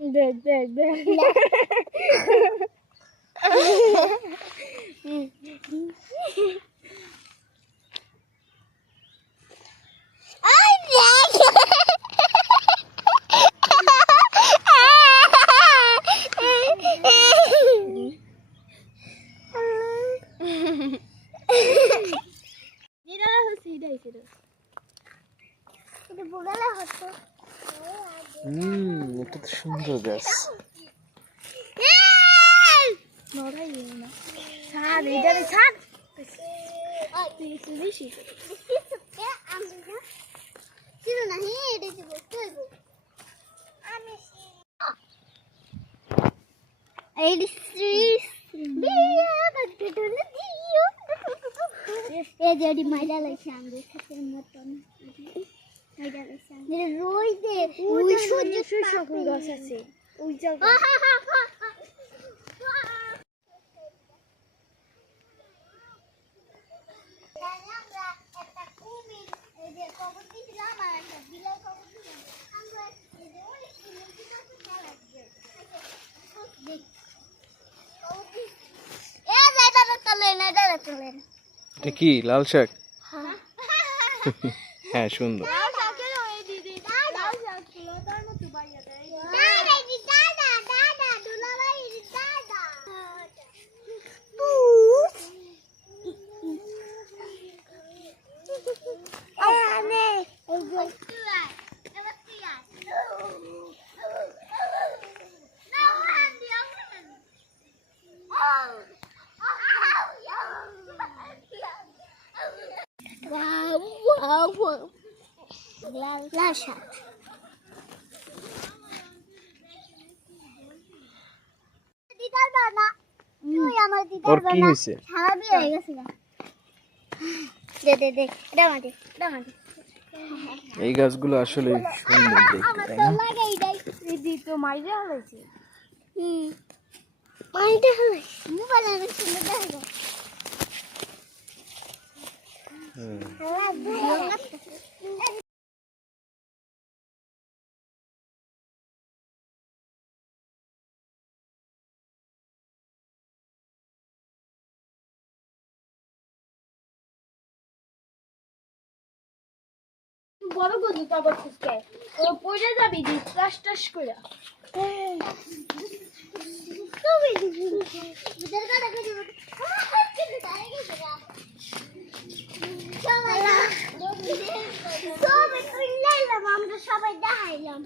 দেখ দেখ দেখ। ছিল এটা তো সুন্দর গাছ। এই যদি মাইলা লাগছে আমাদের মতন সূর্য সকল গাছ আছে। ওই জায়গা কি লাল শাক? হ্যাঁ সুন্দর। লাল শাক আমার দিদার ওর কি বানা হয়েছে? সারা বিয়ে হয়ে গেছে দে দে দে এটা আমাদের এটা আমাদের এই গাছগুলো আসলে সুন্দর দেখতে তাই না? দিদি তো মাইরে হয়েছে হুম পানিটা হলো মোবাইল অনেক সুন্দর দেখা যায় হুম। হ্যাঁ বড় গজু তো আবার ফুসকে ও পড়ে যাবি দি টাস টাস করে আমরা সবাই দেখাইলাম